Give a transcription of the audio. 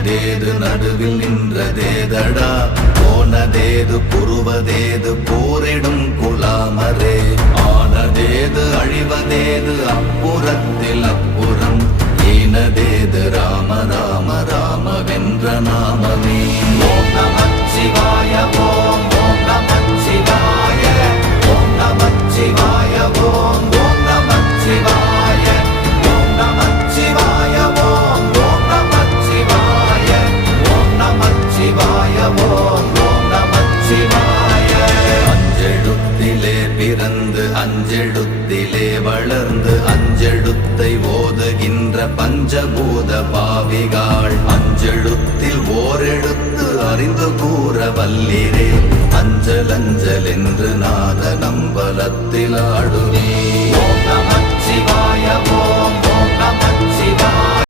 இனியதேது நடுவில் நின்றதேதடா போனதேது புருவதேது போரிடும் குலாமரே ஆனதேது அழிவதேது அப்புறத்தில் அப்புறம் ஈனதேது ராம ராம ராம வென்ற நாமமே ஓம் நமச்சிவாய ஓம் ஓம் நமச்சிவாய ஓம் நமச்சிவாய ஓம் ஓம் நமச்சிவாய ஓம் நமச்சிவாய ஓம் ஓம் நமச்சிவாய ஓம் நமச்சிவாய ஓம் ஓம் நமச்சிவாய அஞ்செழுத்திலே பிறந்து அஞ்செழுத்திலே வளர்ந்து அஞ்செழுத்தை ஓதுகின்ற பஞ்சபூத பாவிகாள் அஞ்செழுத்தில் ஓரெழுத்து அறிந்து கூற வல்லிரே அஞ்சல் அஞ்சல் என்று நாத நம்பலத்தில் ஆடுவே ஓம் நமச்சிவாய ஓம்